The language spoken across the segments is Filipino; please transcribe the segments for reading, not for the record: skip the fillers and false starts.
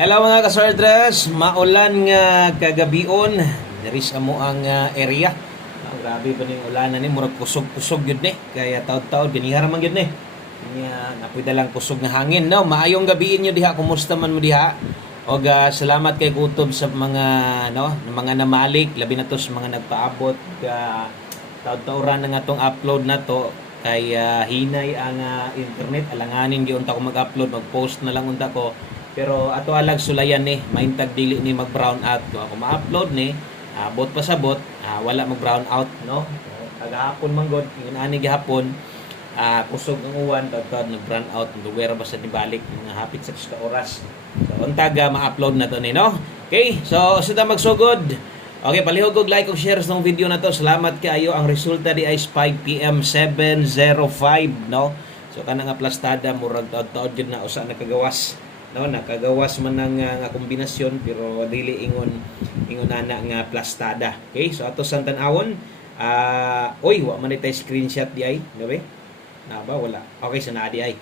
Hello mga kasordres, maulan nga kagabion diri sa mo ang area. Grabe pa ning ulan ni murag kusog-kusog gyud ni. Kaya taud-taud ginihara man gyud ni. Nya napoy dalang kusog nga hangin no. Maayong gabiin niyo diha, kumusta man mo diha? Og salamat kay Kutob sa mga mga namalik, labi na to sa mga nagpaabot taud-tauran nga atong upload na to kay hinay ang internet, alanganin gyud unta ko mag-upload, mag-post na lang unta ko. Pero ato alag sulayan ni, maintag dili ni mag-brown out. Kung ako ma-upload ni, bot pa sa bot, wala mag-brown out, no? Kagahapon man god, ingon ani gihapon, kusog ang uwan, tawag nag-brown out, luwera ba sa nibalik, mga hapit sa oras. So, untag ma-upload na to ni, no? Okay, so suda magsugod. Okay, palihog og like og share sa video na to. Salamat kayo. Ang resulta di ay 5 PM 7:05, no? So kana nga plastada murag taud-taud gyud na usa nakagawas. No, nakagawas man ng nga kombinasyon pero dili ingon ana nga plastada. Okay, so ato sang tan-awon, wa man tay screenshot di ay, no ba? Na ba wala. Okay, so naa di ay.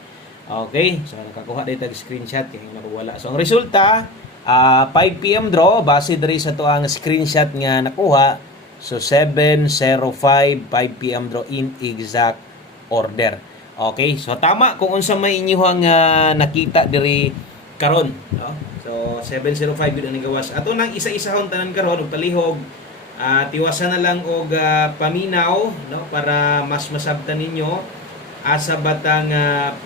Okay, so nakakuha day tag screenshot kay nawala. So ang resulta 5 PM draw base diri sa to ang screenshot nga nakuha. So 7:05 5 PM draw in exact order. Okay, so tama kung unsa may inyong nakita diri karon, no? So 7:05 gud ang gawas. Ato nang isa-isahon tanan karon og palihog, tiwasan na lang og paminaw, no, para mas masabtan ninyo asa batang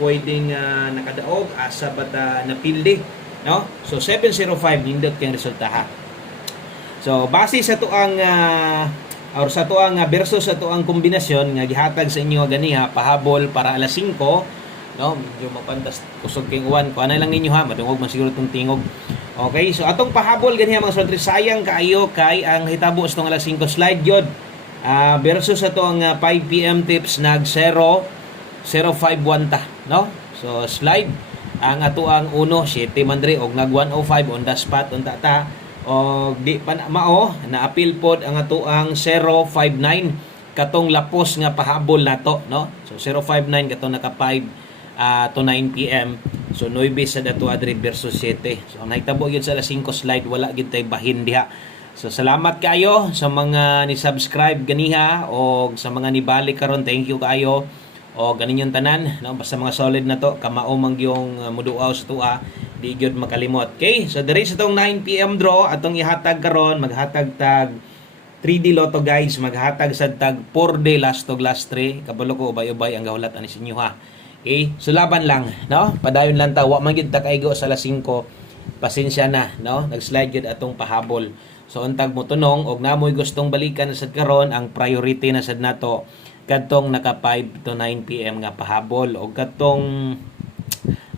pwedeng nakadaog, asa bata napildi, no? So 7:05 nindot kay resulta ha. So base sa tuang or sa tuang versus sa tuang kombinasyon nga gihatag sa inyo ganiha pahabol para alas 5, no, medyo mapantas kusog kay uwan ko ana lang ninyo ha, madungog man siguro tong tingog. Okay, so atong pahabol ganiha mga soldier, sayang kaayo kay ang hitabo sa tong alas 5 slide yod versus sa tuang 5 PM tips nag 0:05 ta, no? So slide ang ato ang 1 7 mandre og nag 1:05 on the spot unta ta. Og di pa na mao na-appeal pod ang ato ang 0:59 katong lapos nga pahabol nato, no? So 0:59 katong naka 5 to 9 PM. So 9 sa dato adri versus 7. So nahitabo gyud sa alas 5 slide, wala gyud tay bahin diha. So salamat kayo sa mga ni subscribe ganiha o sa mga nibalik karon, thank you kayo. O ganin yung tanan, no? Basta mga solid na to, kamao mang yung muduaw sa tuwa, di gyud makalimot. Okay, so diri sa tong 9 PM draw atong ihatag karon, maghatag tag 3D Lotto guys, maghatag sa tag 4D last to last 3. Kabalo ko ubay-ubay ang gahulat ani sa inyo ha. Okay, so laban lang, no? Padayon lang ta, wa man gyud ta kaigo sa alas 5. Pasensya na, no? Nag-slide gyud atong pahabol. So untag mo tunong og namoy gustong balikan sa karon, ang priority na sad nato kadtong naka 5 to 9 PM nga pahabol og kadtong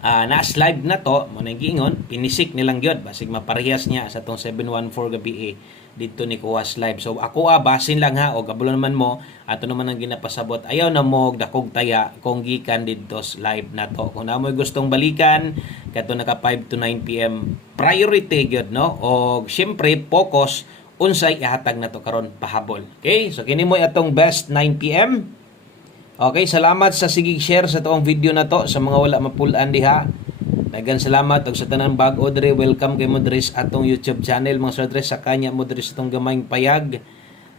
na-slide na to mo nang giingon pinisik nilang gyud basig maparehas niya sa tong 714 gabi dito ni Kuwas Live. So ako basin lang ha, og kabalo naman mo ato naman ang ginapasabot, ayaw na mo dakog taya kung gikan dito live na to. Kung namoy gustong balikan kadtong naka 5 to 9 PM priority gyud, no? Og syempre focus unsay ihatag na to karon pahabol. Okay, so kini mo atong best 9 PM. Okay, salamat sa sigig share sa toong video na to sa mga wala mapulaan diha. Dagan salamat og sa tanan bag-o diri, welcome kay mo diri sa atong YouTube channel mga sodres, sa kanya mo diri sa tong gamayng payag.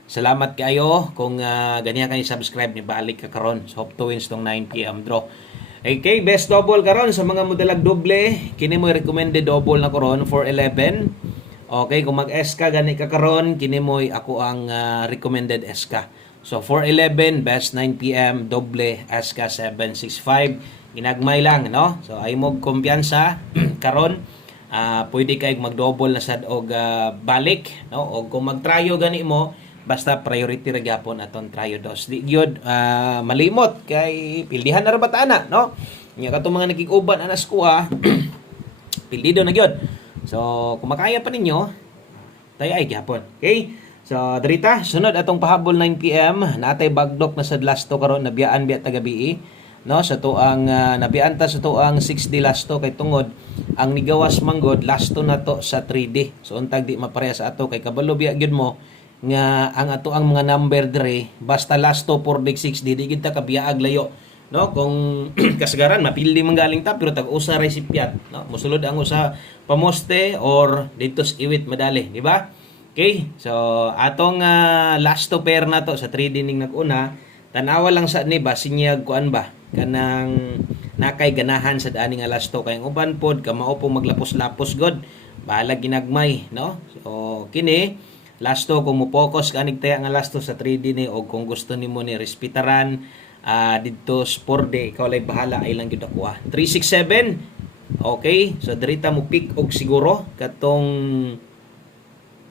Salamat kayo kung ganiya kayo subscribe ni balik ka karon. So hope to wins tong 9 PM draw. Okay, best double karon sa mga modelag doble, kini mo recommended double na karon for 11. Okay, kung mag-SK gani ka karon, kini mo ako ang recommended SK. So 411 best 9 PM doble SK 765. Ginagmay lang, no? So ay mo kumpiyansa karon, pwede kay mag-double na sad og balik, no? Og kung mag-tryo gani mo, basta priority ra gyapon aton tryo dos. Di gyud malimot kay pildihan na ra batana, no? Nya katong mga nakig-uban anas ko pildido na gyud. So kung makaya pa ninyo, tayo ay gyapon. Okay? So drita sunod atong pahabol 9 PM, natay bagdok na sad last to karon, nabiyaan biya tagabi, no? Sa tuang nabiyaan ta sa tuang 6D last to kay tungod ang nigawas manggod last to na to sa 3D. So untag di mapareha sa ato kay kabalo biya gyud mo nga ang ato ang mga number dire basta last to 4D 6D di gid ta kabiyaag layo no, kung kasagaran mapildi manggaling ta pero tag usa resipyat, no, mosulod ang usa pamoste or dito sa iwit madali, di ba? Okay, so atong last to pair na to sa 3D ning nag-una, tanawa lang sa ni ba sinyag kuan ba kanang nakay ganahan sa daan nga last to kay uban pod ka mao po maglapos-lapos god bahala ginagmay, no? So kini last to kung mo focus ka taya nga last to sa 3D ni o kung gusto nimo ni respetaran dito sa 4D ikaw lay bahala ay lang gyud ako 367. Okay, so dirita mo pick og siguro katong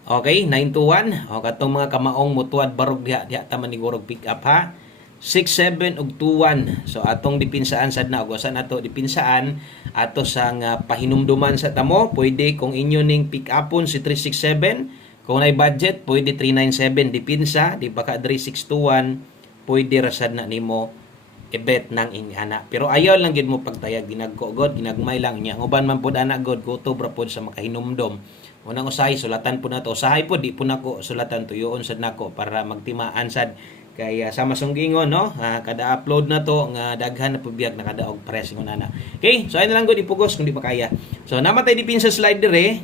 okay 921 o katong mga kamaong mutuad barog diha ta manigurog pick up ha. 67 ug 21. So atong dipinsaan sad na og saan ato dipinsaan ato sa nga pahinumduman sa tamo pwede kung inyo ning pick upon si 367 kung nay budget pwede 397 dipinsa di ba ka 3621 pwede ra sad na nimo i-bet nang ingana pero ayaw lang gid mo pagtayag ginagko god ginagmay lang nya uban man pud ana god go to bra pod sa makahinumdom unang usahay sulatan po na to usahay po di po nako sulatan tuyoon sad nako para magtimaan sad kay sama sunggingon no kada upload na to nga daghan na pubiyag na kada og press ingon ana. Okay, so ay na lang gud ipugos kung di pa kaya. So namatay dipin sa slide dire.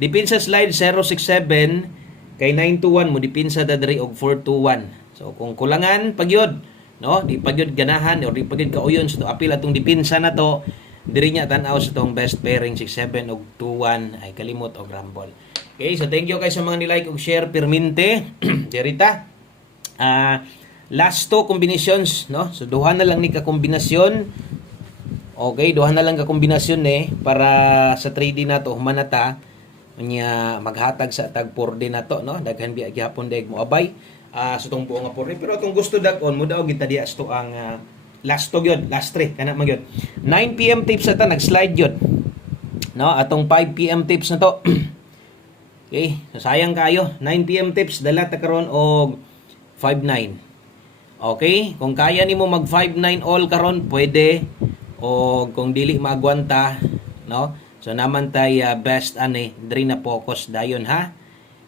Dipin sa slide 067 kay 921 mo dipin sa dadri og 421. So kung kulangan pagyod no di pagyod ganahan or di pagyod kauyon sa so, apil atong dipinsa na to diri nya tan-aw sa tong best pairing 67 og 21 ay kalimot og rumble. Okay, so thank you kay sa mga ni-like og share perminte. Dirita. Last two combinations, no? So duha na lang ni ka kombinasyon. Okay, duha na lang ka kombinasyon para sa 3D na to humanata nya maghatag sa tag 4D na to, no? Daghan biya gihapon dayeg mo abay sa tong buo nga 4D pero atong gusto dag-on mo daw kita diya sto ang last to gyud, last 3 kana man gyud. 9 PM tips na ta nag-slide gyud. No, atong 5 PM tips na to. Okay, so sayang kayo. 9 PM tips dala ta karon og 5-9. Okay? Kung kaya nimo mag 5-9 all karon pwede o kung dili maagwanta, no? So naman tay best ani diri na focus dayon ha.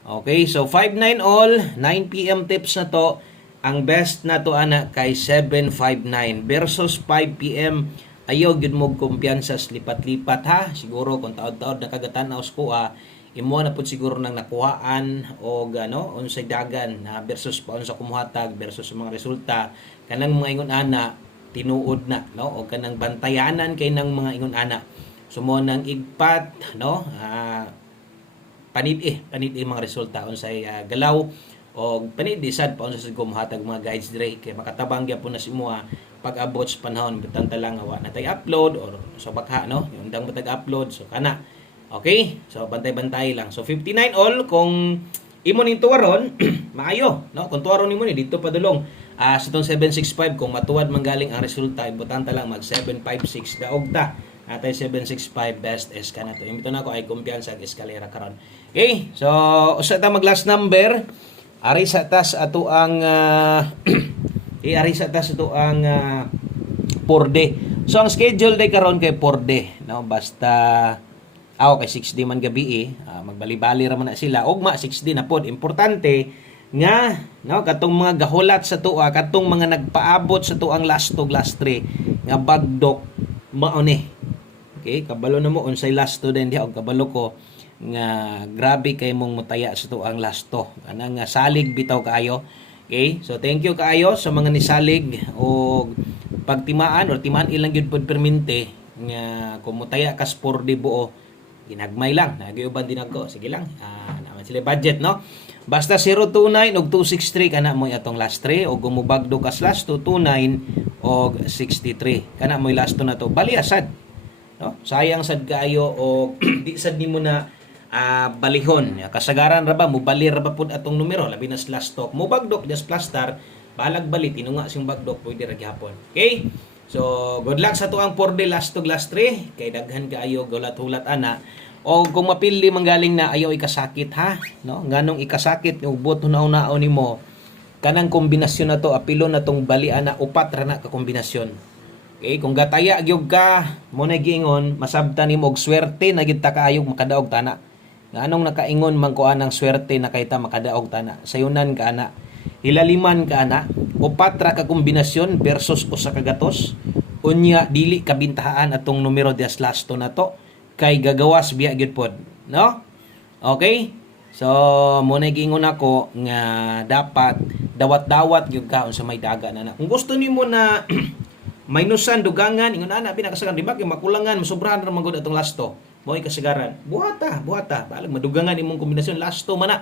Okay? So 5-9 all, 9 PM tips na to. Ang best na to ana kay 7-5-9 versus 5 PM. Ayaw gyud mo kumpiyansa sa lipat-lipat ha. Siguro kung taod-taod nakagatan-aw sa imo na pud siguro nang nakuhaan o gano unsay dagan versus paon sa kumuhatag versus sa mga resulta kanang mga ingon ana tinuod na no o kanang bantayanan kay nang mga ingon ana sumo nang igpat no panid mga resulta unsay galaw o panid sad paon sa kumuhatag mga guides dire kay makatabang gyapon na si imo pag-abot sa panahon bitang talang awa natay upload or sa bakha no yung dang matag upload so kana. Okay? So, bantay-bantay lang. So, 59 all. Kung imo ning tuwaron, maayo. No? Kung tuwaron nimo ni, dito padulong. Sa itong 765, kung matuwad manggaling ang resulta, ibutang lang mag 756. Daog ta. Atay 765, best is ka na to. Imbito na ako ay kumpiyansa sa eskalera karon. Okay? So, usa ta mag last number. Ari sa tas ato ang ari sa tas ato ang 4D. So, ang schedule day karon kay 4D. No? Basta kay 6D man gabi magbali-bali ra man na sila ugma 6D na pod importante nga no katong mga gahulat sa tuwa katong mga nagpaabot sa tuang last to last 3 nga bagdok mao ni okay kabalo na mo unsay last to din diha og kabalo ko nga grabe kay mong mutaya sa tuang last to anang salig bitaw kaayo okay so thank you kaayo sa mga nisalig og pagtimaan or timaan ilang gyud pod permente nga kumutaya kas 4D buo ginagmay lang nagyuban din ako sige lang naman sila budget no basta 029 og 263 kana mo atong last 3 og gumubagdo kas last 229 og 63 kana mo last to na to bali asad no sayang sad kaayo og di sad nimo na balihon kasagaran ra ba mo bali ra ba pud atong numero labi na last stock mo bagdok just plastar balag bali tinunga sing bagdok pwede ra gihapon okay. So, good luck sa tuang 4D last to last 3. Kay daghan kaayo gulat-hulat ana. O kung mapili manggaling na ayaw ikasakit ha, no? Nganong ikasakit ubot hunaw-naon nimo. Kanang kombinasyon na to apilo na tong balian na upat ra na ka kombinasyon. Okay, kung gataya gyud ka, mo na giingon, masabtan nimo og swerte na gid ta kaayog makadaog tana. Nganong nakaingon man ko anang swerte na kay ta makadaog tana. Sayunan ka ana. hilaliman ka ana, upat ra ka kombinasyon versus usa ka gatos. Unya dili kabintahaan atong numero des lasto na to kay gagawas biya gyud pod, no? Okay? So mo na gingon ako nga dapat dawat-dawat gyud ka unsa may daga na. Kung gusto nimo na minusan dugangan ingon ana pinakasagan di ba kay makulangan masobrahan ra man gud atong lasto. Mo'y kasagaran. Buhata. Balag madugangan imong kombinasyon lasto man na.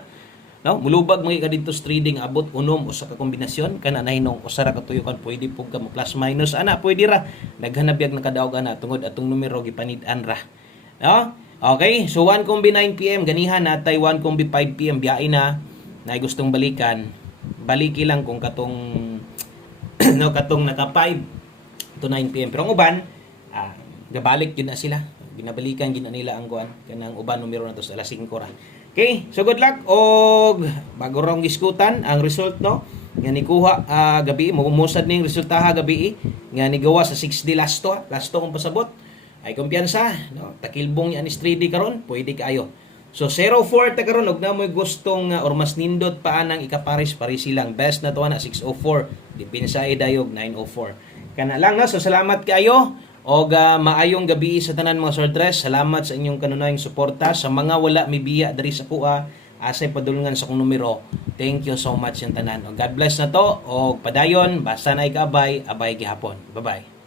No, mulubag mga ka dito sa trading abot unom usa ka kombinasyon kana nahinong usa ra ka tuyokan pwede pug ka mo plus minus ana pwede ra naghanap yag nakadaog ana tungod atong numero gipanid-an ra. No? Okay, so 1 kombi 9 PM ganihan natay 1 kombi 5 PM biyain na nay gustong balikan. Baliki lang kung katong no katong naka 5 to 9 PM pero ang uban gabalik yun na sila. Binabalikan gid nila ang kuan kanang uban numero na to sa alas 5 ra. Okay, so good luck og bago rong giskutan ang result no nga nikuha gabi mo umusad ning resultaha gabi nga nigawa sa 6D lasto kung pasabot ay kumpiyansa no takilbong ni 3D karon pwede kaayo. So 04 ta karon og namoy gustong or mas nindot pa anang ikapares silang best na to na 604 dipinsa dayog 904 kana lang no. So salamat kaayo og maayong gabi sa tanan mga sortres. Salamat sa inyong kanunayang suporta. Sa mga wala mibiya diri sa kuha asay padulungan sa kong numero. Thank you so much yung tanan. Og God bless na to og padayon basta na ikabay abay gihapon. Bye bye.